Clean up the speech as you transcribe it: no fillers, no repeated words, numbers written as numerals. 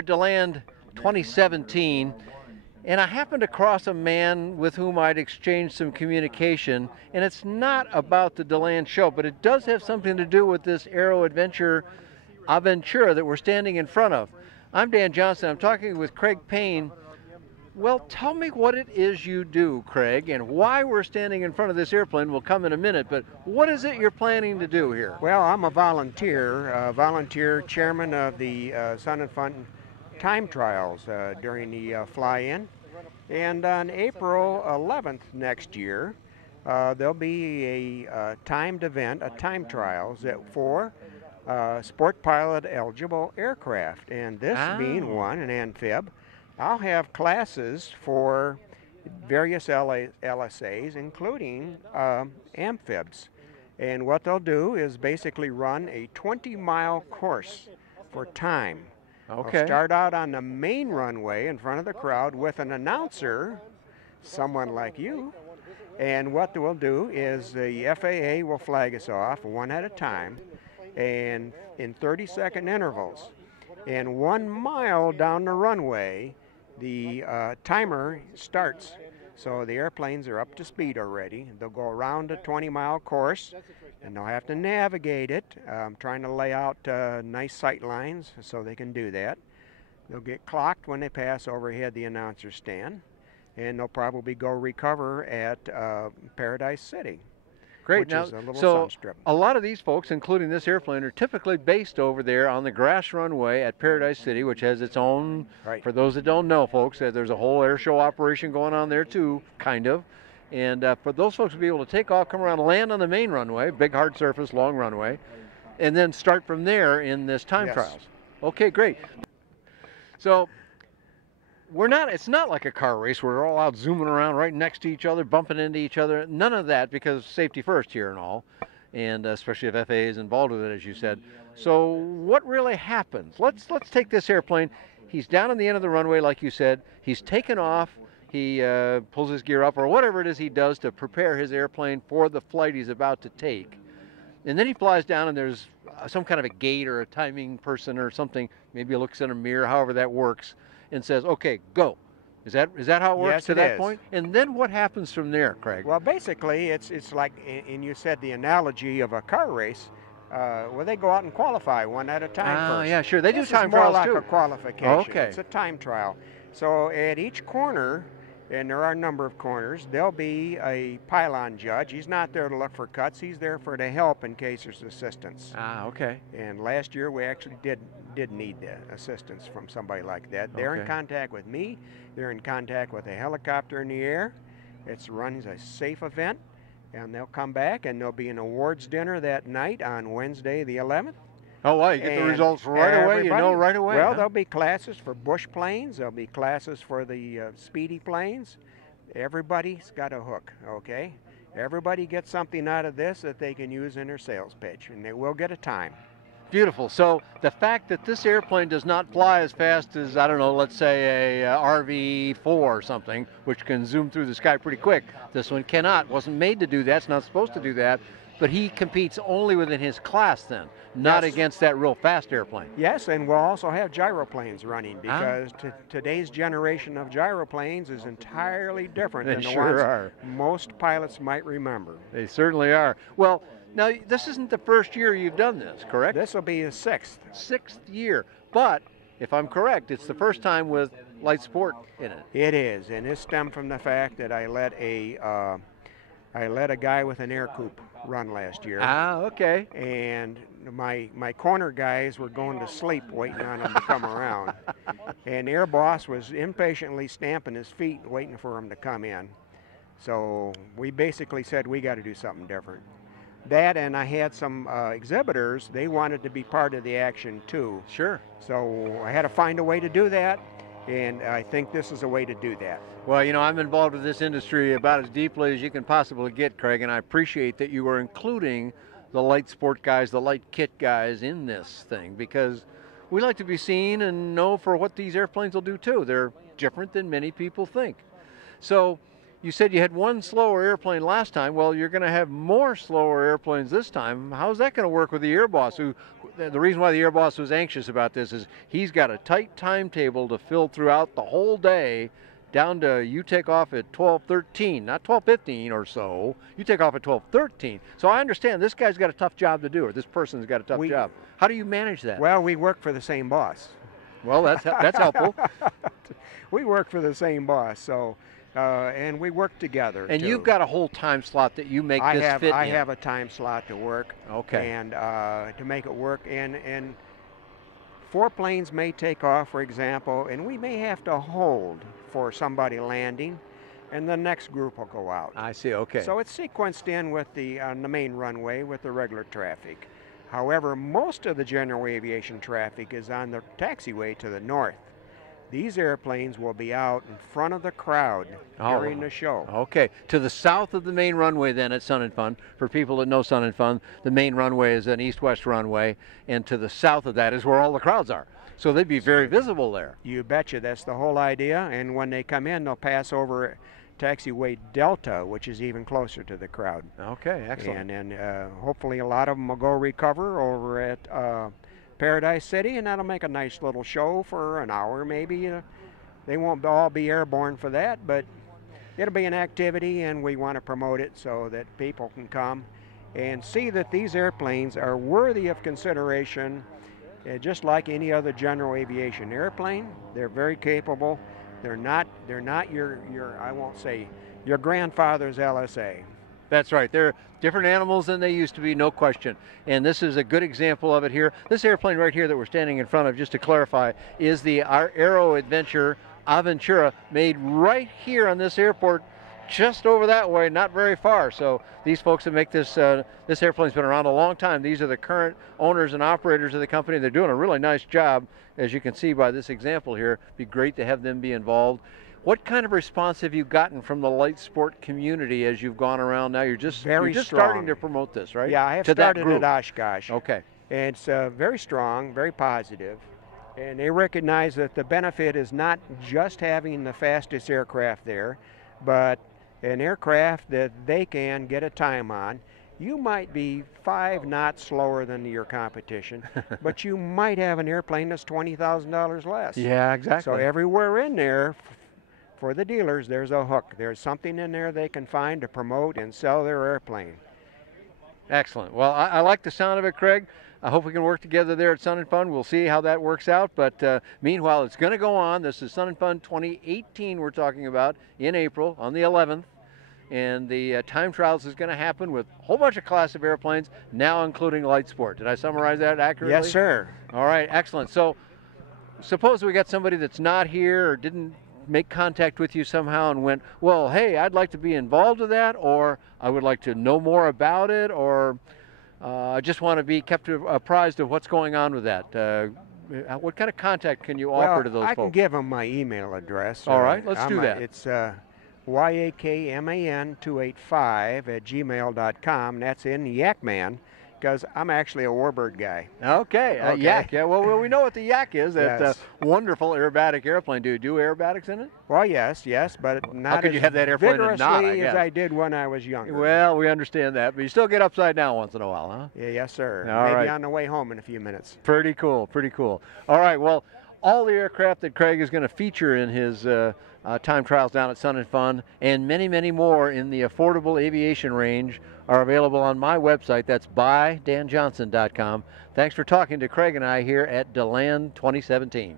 at DeLand 2017, and I happened across a man with whom I'd exchanged some communication, and it's not about the DeLand show, but it does have something to do with this Aero Adventure Aventura that we're standing in front of. I'm Dan Johnson. I'm talking with Craig Payne. Well, tell me what it is you do, Craig, and why we're standing in front of this airplane will come in a minute, but what is it you're planning to do here? Well, I'm a volunteer chairman of the Sun and Fun time trials during the fly-in. And on April 11th next year, there'll be a timed event, a time trials for sport pilot eligible aircraft. And this being one, an amphib, I'll have classes for various LSAs, including amphibs. And what they'll do is basically run a 20-mile course for time. Okay. They'll start out on the main runway in front of the crowd with an announcer, someone like you. And what we'll do is the FAA will flag us off one at a time and in 30-second intervals. And 1 mile down the runway, the timer starts. So the airplanes are up to speed already. They'll go around a 20-mile course, and they'll have to navigate it. I'm trying to lay out nice sight lines so they can do that. They'll get clocked when they pass overhead the announcer stand, and they'll probably go recover at Paradise City. Great. Which Now, is a little so sunstrip. a lot of these folks, including this airplane, are typically based over there on the grass runway at Paradise City, which has its own, Right. for those that don't know, folks, there's a whole air show operation going on there too, kind of. And for those folks to be able to take off, come around, land on the main runway, big hard surface, long runway, and then start from there in this time Yes. trials. Okay, great. So it's not like a car race where we're all out zooming around right next to each other, bumping into each other. None of that, because safety first here and all, and especially if FAA is involved with it, as you said. So what really happens? Let's take this airplane. He's down on the end of the runway, like you said. He's taken off. He pulls his gear up, or whatever it is he does to prepare his airplane for the flight he's about to take. And then he flies down, and there's some kind of a gate or a timing person or something. Maybe he looks in a mirror, however that works, and says, okay, go. Is that how it works Yes, to it that is. point? And then what happens from there, Craig? Well, basically, it's like, and you said the analogy of a car race. Well, they go out and qualify one at a time first. Yeah, sure. They do This time is more trials like too. a qualification. Okay. It's a time trial. So at each corner, and there are a number of corners, there'll be a pylon judge. He's not there to look for cuts. He's there to help in case there's assistance. Okay. And last year we actually did need the assistance from somebody like that. They're in Okay. contact with me. They're in contact with a helicopter in the air. It's runs a safe event, and they'll come back, and there'll be an awards dinner that night on Wednesday the 11th. Oh, wow, you get the And results right away? You know right away? Well, huh? there'll be classes for bush planes. There'll be classes for the speedy planes. Everybody's got a hook, okay? Everybody gets something out of this that they can use in their sales pitch, and they will get a time. Beautiful. So the fact that this airplane does not fly as fast as, I don't know, let's say a RV-4 or something, which can zoom through the sky pretty quick. This one cannot. Wasn't made to do that. It's not supposed to do that. But he competes only within his class then, not Yes. against that real fast airplane. Yes, and we'll also have gyroplanes running because today's generation of gyroplanes is entirely different They than the sure ones are. most pilots might remember. They certainly are. Well, now this isn't the first year you've done this, correct? This will be the 6th. 6th year. But if I'm correct, it's the first time with light sport in it. It is, and this stemmed from the fact that I let a guy with an air coupe run last year. Okay. And my corner guys were going to sleep waiting on him to come around. And Air Boss was impatiently stamping his feet waiting for him to come in. So we basically said we got to do something different. That, and I had some exhibitors, they wanted to be part of the action too. Sure. So I had to find a way to do that, and I think this is a way to do that. Well, you know, I'm involved with this industry about as deeply as you can possibly get, Craig, and I appreciate that you are including the light sport guys, the light kit guys in this thing, because we like to be seen and know for what these airplanes will do too. They're different than many people think. So you said you had one slower airplane last time. Well, you're going to have more slower airplanes this time. How's that going to work with the air boss? The reason why the air boss was anxious about this is he's got a tight timetable to fill throughout the whole day, down to you take off at 12:13, not 12:15 or so. You take off at 12:13. So I understand this guy's got a tough job to do, or this person's got a tough job. How do you manage that? Well, we work for the same boss. Well, that's helpful. We work for the same boss, so and we work together. And too. you've got a whole time slot that you make this fit in. I have a time slot to work. Okay. And to make it work, and 4 planes may take off, for example, and we may have to hold for somebody landing, and the next group will go out. I see. Okay. So it's sequenced in with on the main runway with the regular traffic. However, most of the general aviation traffic is on the taxiway to the north. These airplanes will be out in front of the crowd during the show. Okay, to the south of the main runway then at Sun and Fun. For people that know Sun and Fun, the main runway is an east-west runway, and to the south of that is where all the crowds are. So they'd be very visible there. You betcha, that's the whole idea. And when they come in, they'll pass over taxiway Delta, which is even closer to the crowd. Okay, excellent. And hopefully a lot of them will go recover over at Paradise City, and that'll make a nice little show for an hour maybe. They won't all be airborne for that, but it'll be an activity, and we want to promote it so that people can come and see that these airplanes are worthy of consideration, just like any other general aviation airplane. They're very capable. They're not your I won't say your grandfather's LSA. That's right. They're different animals than they used to be, no question. And this is a good example of it here. This airplane right here that we're standing in front of, just to clarify, is the Aero Adventure Aventura, made right here on this airport, just over that way, not very far. So these folks that make this, this airplane's been around a long time. These are the current owners and operators of the company. They're doing a really nice job, as you can see by this example here. It'd be great to have them be involved. What kind of response have you gotten from the light sport community as you've gone around now? You're just starting to promote this, right? Yeah, I have started at Oshkosh. Okay. And it's very strong, very positive. And they recognize that the benefit is not just having the fastest aircraft there, but an aircraft that they can get a time on. You might be 5 knots slower than your competition, but you might have an airplane that's $20,000 less. Yeah, exactly. So everywhere in there, for the dealers, there's a hook. There's something in there they can find to promote and sell their airplane. Excellent. Well, I like the sound of it, Craig. I hope we can work together there at Sun and Fun. We'll see how that works out. But meanwhile, it's going to go on. This is Sun and Fun 2018 we're talking about in April on the 11th. And the time trials is going to happen with a whole bunch of class of airplanes, now including light sport. Did I summarize that accurately? Yes, sir. All right, excellent. So suppose we got somebody that's not here or didn't make contact with you somehow and went, well, hey, I'd like to be involved with that, or I would like to know more about it, or I just want to be kept apprised of what's going on with that. What kind of contact can you offer to those folks? I can give them my email address. All right, let's do that. It's yakman285@gmail.com. That's in Yakman, because I'm actually a warbird guy. Okay, yak. Yeah, well, we know what the yak is. That wonderful aerobatic airplane. Do you do aerobatics in it? Well, yes, but not How could you have that airplane and not, I guess? as I did when I was younger. Well, we understand that, but you still get upside down once in a while, huh? Yeah, yes, sir. All Maybe right. on the way home in a few minutes. Pretty cool, pretty cool. All right, well, all the aircraft that Craig is going to feature in his time trials down at Sun and Fun, and many, many more in the affordable aviation range, are available on my website. That's buydanjohnson.com. Thanks for talking to Craig and I here at DeLand 2017.